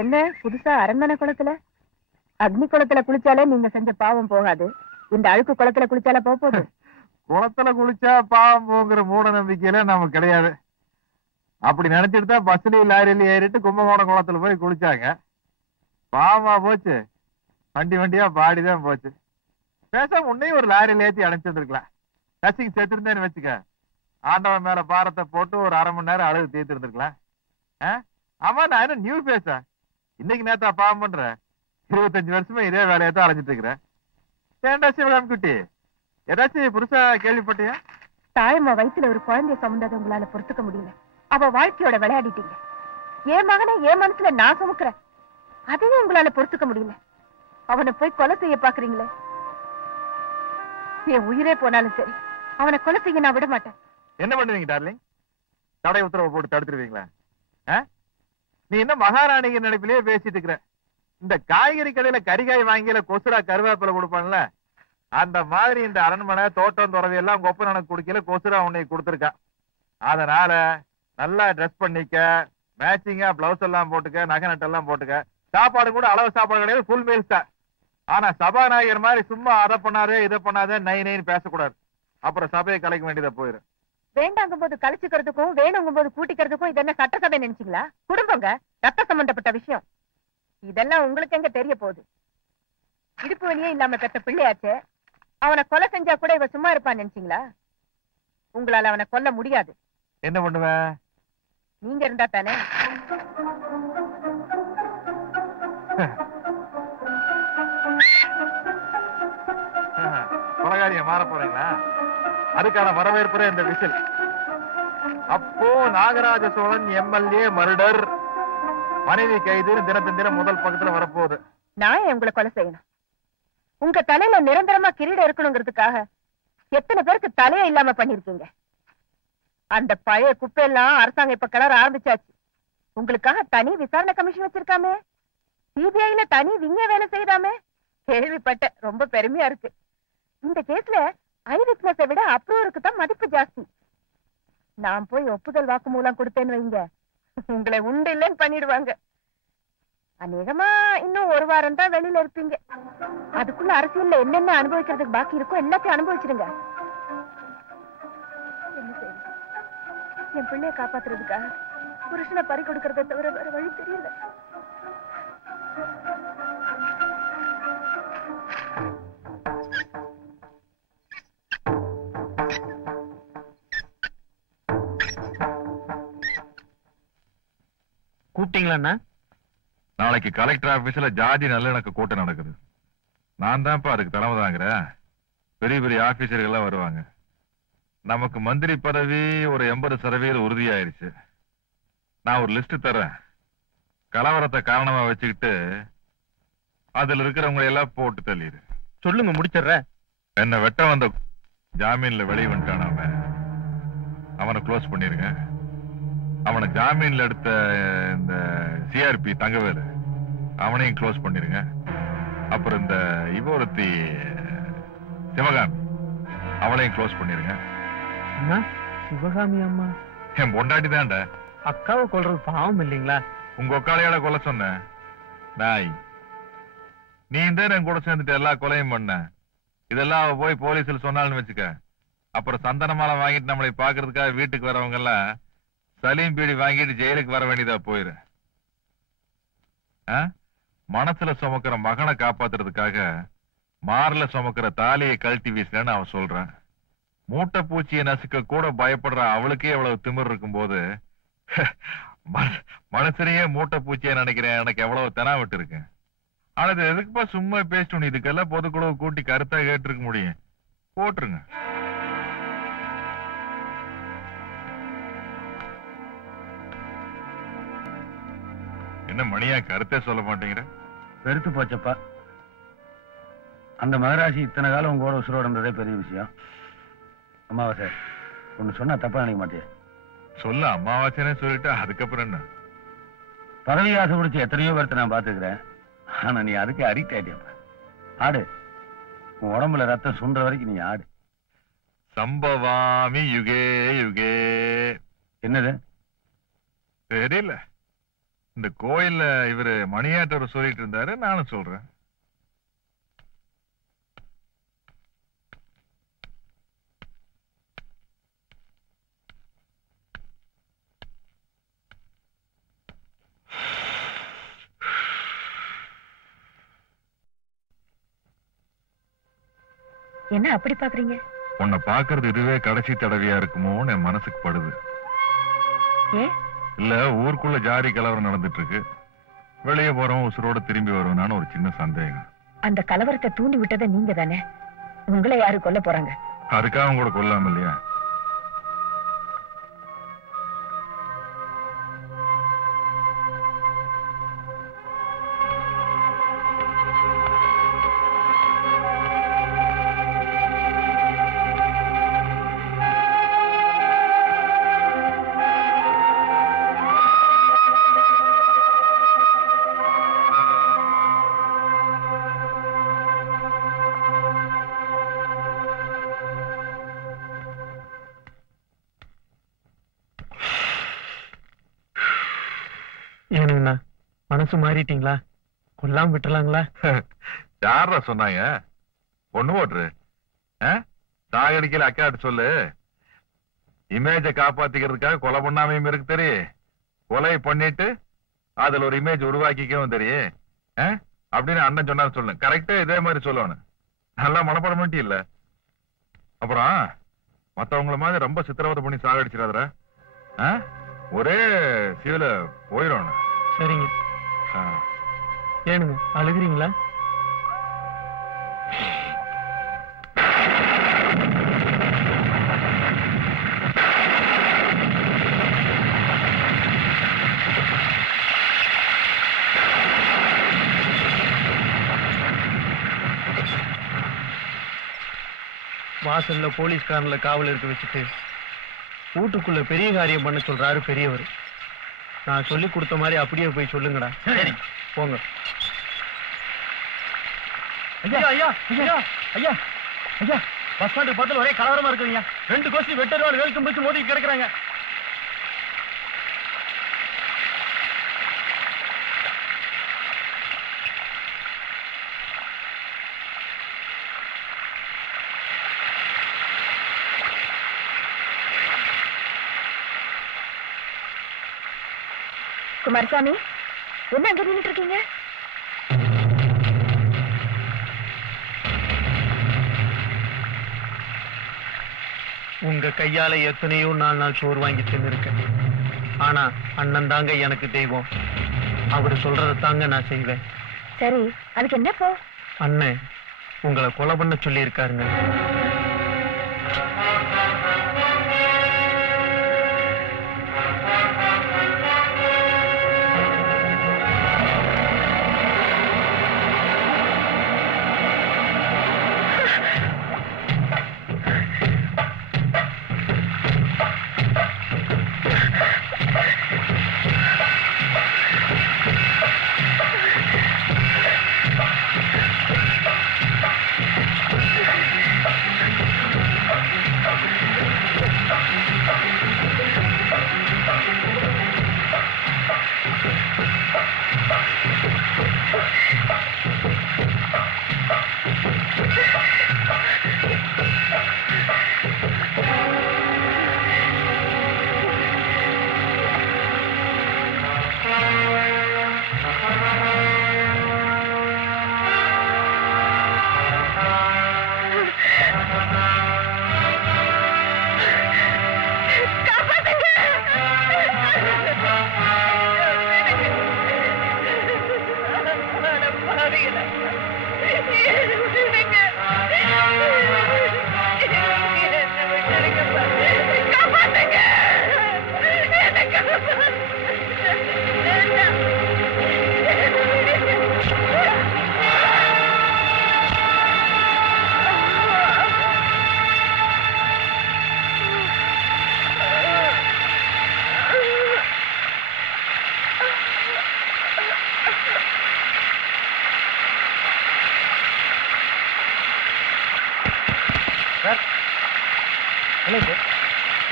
என்ன புதுசா அரண்மனை குளத்துல? அக்னி குளத்துல குளிச்சாலே நீங்க செஞ்ச பாவம் போகாது, இந்த அழுக்கு குளத்துல குளிச்சால போகுது? குளத்துல குளிச்சா பாவம் போங்கிற மூட நம்பிக்கையில நமக்கு கிடையாது. அப்படி நினைச்சிட்டு தான் பஸ்லயும் லாரியில ஏறிட்டு கும்பகோணம் குளத்துல போய் குளிச்சாங்க. பாவமா போச்சு, வண்டி வண்டியா பாடிதான் போச்சு. பேசாம உன்னையும் ஒரு லாரியில ஏத்தி அனுப்பிச்சிருந்துருக்கலாம். கசிக்கு செத்துருந்தேன்னு வச்சுக்க, ஆண்டவன் மேல பாரத்தை போட்டு ஒரு அரை மணி நேரம் அழுகு தீர்த்து இருந்திருக்கலாம். ஆமா, நான் என்ன நியூ பேச இன்னைக்கு நேத்தா பாவம் பண்ற? 25 வருஷமா இதே வேலையை தான் அலைஞ்சிட்டு இருக்கிறேன். ஏன்டா சிவகாமி குட்டி, ஏதாச்சும் புதுசா கேள்விப்பட்டியா? தாயம்மா வயிற்றுல ஒரு குழந்தைய சுமந்ததை உங்களால பொறுத்துக்க முடியல. அவ வாழ்க்கையோட விளையாடிட்டீங்க. என் மகனை என் மனசுல நான் சுமக்கிறேன், அதையும் உங்களால பொறுத்துக்க முடியல. அவனை போய் கொலை செய்ய பாக்குறீங்களே. என் உயிரே போனாலும் சரி, அவனை கொலை செய்ய நான் விட மாட்டேன். என்ன பண்ணுவீங்க டார்லிங்? தடை உத்தரவு போட்டு தடுத்துருவீங்களா? நீ என்ன மகாராணிங்க நினைப்பிலேயே பேசிட்டு இருக்கிற? இந்த காய்கறி கடையில கறிகாய் வாங்கியில கொசுரா கருவேப்பிலை கொடுப்பான்ல, அந்த மாதிரி இந்த அரண்மனை தோட்டம் துறவி எல்லாம் கொப்ப நனக்கு குடிக்கல கொசுரா உன்னை கொடுத்துருக்கா. அதனால நல்லா ட்ரெஸ் பண்ணிக்க, மேட்சிங்கா பிளவுஸ் எல்லாம் போட்டுக்க, நகை நட்டெல்லாம் போட்டுக்க. சாப்பாடு கூட அளவு சாப்பாடு கிடையாது, ஃபுல் மீல்ஸ் தான். ஆனா சபாநாயகர் மாதிரி சும்மா அதை பண்ணாதே இதை பண்ணாதே நை நைன்னு பேசக்கூடாது. அப்புறம் சபையை கலைக்க வேண்டியதை போயிடும். வேண்டாங்கும் போது கழிச்சுக்கிறதுக்கும் வேணுங்கும் போது கூட்டிக்கிறதுக்கும் இது என்ன சட்டசபை நினைச்சீங்களா? குடும்பங்க, ரத்த சம்பந்தப்பட்ட விஷயம். இதெல்லாம் உங்களுக்கு எங்க தெரிய போகுது? இடுப்பு வழியே இல்லாம பெற்ற பிள்ளையாச்சே, அவனை கொலை செஞ்சா கூட இவ சும்மா இருப்பான்னு நினைச்சீங்களா? உங்களால அவனை கொல்ல முடியாது. என்ன பண்ணுவேன்? நீங்க இருந்தா தானே. கொலகாரிய மாற போறீங்களா? அதுக்கான வரவேற்புற இந்த விசில். அப்போ நாகராஜ சோழன் எம்எல்ஏ மர்டர், மனைவி கைது தினத்தின் தினம் முதல் பக்கத்துல வரப்போகுது. நான் உங்களை கொலை செய்யணும்? உங்க தலையில நிரந்தரமா கிரீடம் இருக்கணுங்கிறதுக்காக எத்தனை பேருக்கு தலையே இல்லாம பண்ணிருக்கீங்க. அந்த பழைய குப்பையெல்லாம் அரசாங்கம் இப்ப கிளற ஆரம்பிச்சாச்சு. உங்களுக்காக தனி விசாரணை கமிஷன் வச்சிருக்காமே, சிபிஐல தனி விங்க வேலை செய்தாமே, கேள்விப்பட்ட. ரொம்ப பெருமையா இருக்கு. இந்த கேஸ்ல ஐ விட்னஸை விட அப்ரூவருக்கு தான் மதிப்பு ஜாஸ்தி. நான் போய் ஒப்புதல் வாக்கு மூலம் கொடுத்தேன்னு வைங்க, உங்களை உண்டு இல்லைன்னு பண்ணிடுவாங்க. அநேகமா இன்னும் ஒரு வாரம் தான் வெளியில இருப்பீங்க. அதுக்குள்ள அரசியல்ல என்னென்ன அனுபவிக்கிறதுக்கு பாக்கி இருக்கோ எல்லாத்தையும் அனுபவிச்சிருங்க. என்ன செய்யுங்க, என் பிள்ளைய காப்பாத்துறதுக்காக புருஷனை பறி கொடுக்கறத தவிர வேற வழி தெரியல. கூப்பிட்டீங்களா? நாளைக்கு கலெக்டர் ஆபீஸ்ல ஜாதி நல்லிணக்க கூட்டம் நடக்குது. நான் தான்ப்பா அதுக்கு தலைமை தாங்கிறேன். பெரிய பெரிய ஆபீசர்கள் எல்லாம் வருவாங்க. நமக்கு மந்திரி பதவி ஒரு 80% உறுதியாயிருச்சு. நான் ஒரு லிஸ்ட் தர்றேன். கலவரத்தை காரணமா வச்சுக்கிட்டு அதுல இருக்கிறவங்க எல்லாம் போட்டு தள்ளிடு. சொல்லுங்க, முடிச்சிடுறேன். என்ன வெட்ட வந்த ஜாமீன்ல வெளியே வந்துட்டான், அவனை க்ளோஸ் பண்ணிருங்க. அவனை ஜாமீன்ல எடுத்த இந்த சிஆர்பி தங்கவேலு, அவனையும் க்ளோஸ் பண்ணிருங்க. அப்புறம் இந்த இவொருத்தி சிவகாமி, அவளையும் க்ளோஸ் பண்ணிருங்க. சிவகாமி அம்மா என் பொண்டாட்டி தான்டா. அக்காவை கொல்றது பாவம் இல்லைங்களா? உங்க ஒக்காளையால கொலை சொன்ன நாய் நீ இந்த என் கூட சேர்ந்துட்டு எல்லா கொலையும் பண்ண. இதெல்லாம் போய் போலீஸ்ல சொன்னாலும் வச்சுக்க, அப்புறம் சந்தன மாலை வாங்கிட்டு நம்மளை பாக்குறதுக்காக வீட்டுக்கு வரவங்க எல்லாம் சலீம் பீடி வாங்கிட்டு ஜெயிலுக்கு வர வேண்டியதா போயிரு. மனசுல சுமக்கிற மகனை காப்பாத்துறதுக்காக மார்ல சுமக்கிற தாலியை கழட்டி வீசலன்னு அவன் சொல்றான். மூட்டை பூச்சியை நசுக்க கூட பயப்படுற அவளுக்கே எவ்வளவு திமிர் இருக்கும் போது மனசுலயே மூட்டை பூச்சியை நினைக்கிறேன் எனக்கு எவ்வளவு தெனாவிட்டு இருக்கேன். ஆனா இது எதுக்குப்பா சும்மா பேசிட்டு, இதுக்கெல்லாம் பொதுக்குழுவை கூட்டி கருத்தா கேட்டிருக்க முடியும். போட்டுருங்க. என்ன மணியா கருத்தே சொல்ல மாட்டேங்கிற? பெருத்து போச்சப்பா. அந்த மகராசி இத்தனை காலம் உங்க கூட உசுரோட இருந்ததே பெரிய விஷயம். அமாவாசை ஒண்ணு சொன்னா தப்பா நினைக்க மாட்டேன். சொல்ல அமாவாசைன்னு சொல்லிட்டு அதுக்கப்புறம் என்ன? பதவி ஆசை பிடிச்ச எத்தனையோ பேர்த்த நான் பாத்துக்கிறேன். ஆனா நீ அதுக்கு அடிக்ட் ஆயிட்டியப்பா. ஆடு, உன் உடம்புல ரத்தம் சுண்ட வரைக்கும் நீ ஆடு. சம்பவாமி யுகே யுகே. என்னது தெரியல. இந்த கோயில்ல இவரு மணியாட்டவர் சொல்லிட்டு இருந்தாரு, நானும் சொல்றேன். என்ன அப்படி பாக்குறீங்க? உன்னை பாக்குறது இதுவே கடைசி தடவையா இருக்குமோன்னு என் மனசுக்கு படுது. இல்ல ஊருக்குள்ள ஜாதி கலவரம் நடந்துட்டு இருக்கு, வெளியே போறோம் உசுரோட திரும்பி வருவோம்னு ஒரு சின்ன சந்தேகம். அந்த கலவரத்தை தூண்டி விட்டதை நீங்க தானே? உங்களை யாரு கொல்ல போறாங்க? அதுக்காக கூட கொல்லாம இல்லையா? ஏனுங்கண்ணா, மனசு மாறிட்டீங்களா? கொல்லாம விட்டுலாங்களா? யாரா சொன்னாங்க? பொண்ணு ஓட்டுரு சாகடிக்கல அக்காட்டு சொல்லு. இமேஜை காப்பாத்திக்கிறதுக்காக கொலை பண்ணாமையும் இருக்கு தெரியும், கொலை பண்ணிட்டு அதுல ஒரு இமேஜ் உருவாக்கிக்கவும் தெரியும் அப்படின்னு அண்ணன் சொன்னாரு சொல்லு. கரெக்டா இதே மாதிரி சொல்லணும். நல்லா மனப்படம் மட்டும் இல்ல. அப்புறம் மத்தவங்கள மாதிரி ரொம்ப சித்திரவதை பண்ணி சாகடிச்சிடாதரா, ஒரே சீல போயிடும். சரிங்க. ஏனுங்க அழுகுறீங்களா? வாசல்ல போலீஸ்காரன்ல காவல் இருக்க வச்சுட்டு வீட்டுக்குள்ள பெரிய காரியம் பண்ண சொல்றாரு பெரியவர். நான் சொல்லி கொடுத்த மாதிரி அப்படியே போய் சொல்லுங்கடா. சரி போங்க. ஐயா ஐயா ஐயா ஐயா ஐயா, பஸ் ஸ்டாண்டுக்கு பக்கத்துல ஒரே கலவரமா இருக்குங்க. 2 கோஷ்டி வெட்டரோடு வேல்க்கும் பிடிச்சு மோதி கிடக்குறாங்க. குமாரசாமி, என்ன அங்க நின்னுட்டு இருக்கீங்க? உங்க கையால எத்தனையோ நாள் சோறு வாங்கி தின்னுருக்கேன். ஆனா அண்ணன் தாங்க எனக்கு தெய்வம். அவரு சொல்றத தாங்க நான் செய்வேன். சரி, அதுக்கு என்ன போ? அண்ணன் உங்களை கொலை பண்ண சொல்லி இருக்காருங்க.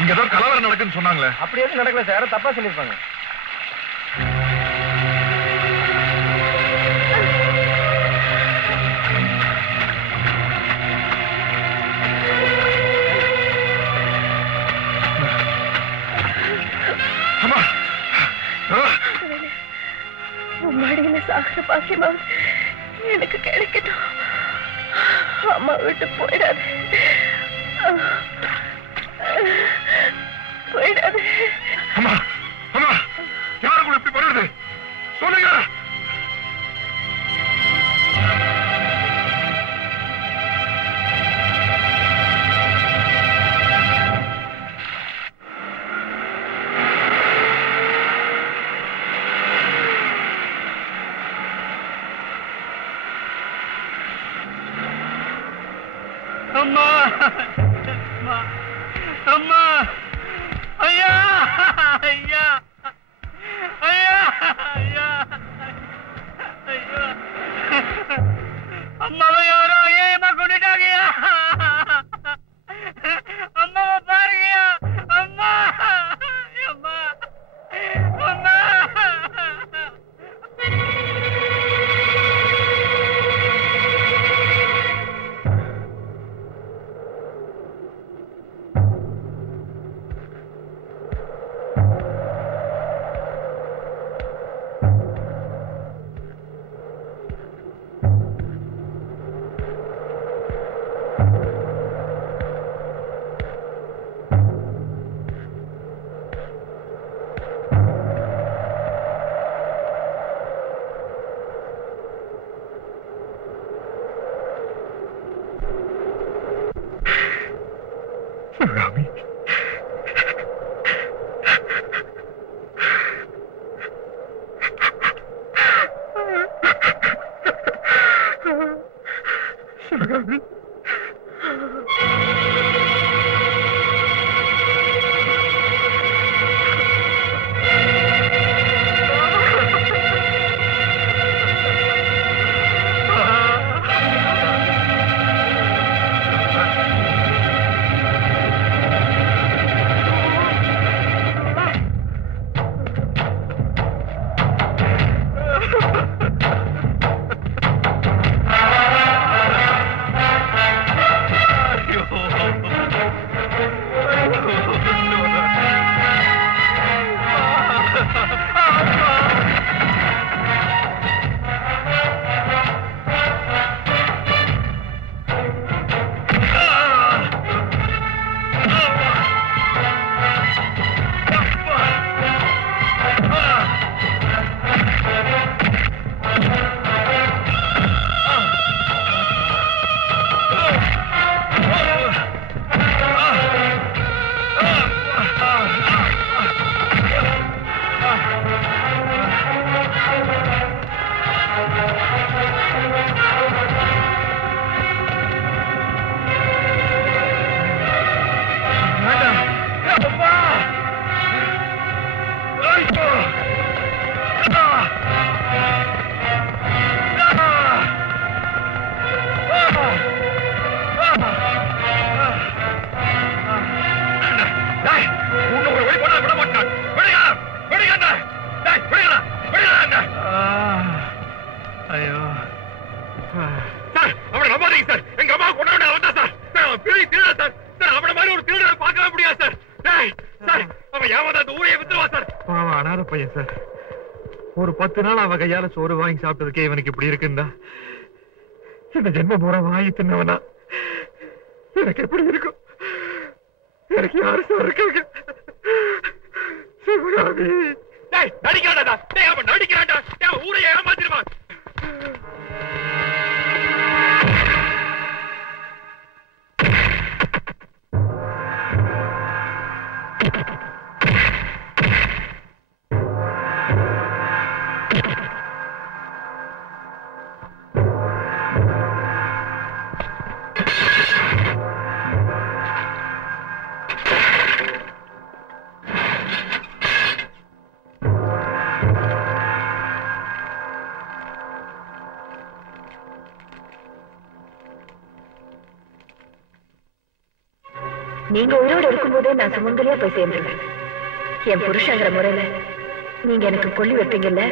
இங்க ஏதோ கலவரம் நடக்குன்னு சொன்னாங்களே. அப்படி எதுவும் நடக்கல சார், தப்பா சொல்லிருப்பாங்க. பார்க்கிற பாக்கியமாவது எனக்கு கிடைக்கட்டும். அம்மா விட்டு போயிடாது, போயிடாது. அம்மா அம்மா யாருக்குள்ள இப்படி பண்ணுறது சொல்லுங்க. அம்மா அம்மா அம்மா ஐயா ஐயா ஐயா ஐயா ஐயா அம்மாவை யாரோ ஏமா கொண்டுட்டாங்கயா. அம்மாவை பாருங்கயா. அம்மா அம்மா அம்மா சிவகாமி சிவகாமி ஐயோ சார் அவனை நம்பாதீங்க சார். எங்க அம்மா கொண்டாட வந்தா சார். அவன் பெரிய திருடா சார். சார் அவனை மாதிரி ஒரு திருடனை பார்க்கவே முடியாது சார். சார் அவன் ஏமாத அந்த ஊரையை வித்துருவா சார். அவன் அனாத பையன் சார். ஒரு 10 நாள் அவன் கையால சோறு வாங்கி சாப்பிட்டதுக்கே இவனுக்கு இப்படி இருக்குண்டா. இந்த ஜென்ம பூரா வாங்கி தின்னவனா எனக்கு எப்படி இருக்கும்? எனக்கு யாரு சார் இருக்காங்க? சிவகாமி நடிக்கிறாடா. அவன் நடிக்கிறான்டா. ஊரையை ஏமாத்திருவான். நீங்க உயிரோடு இருக்கும்போதே நான் சுமங்கலியா போய் சேர்ந்துருவேன். என் புருஷங்கிற முறையில நீங்க எனக்கு கொல்லி வைப்பீங்கல்ல,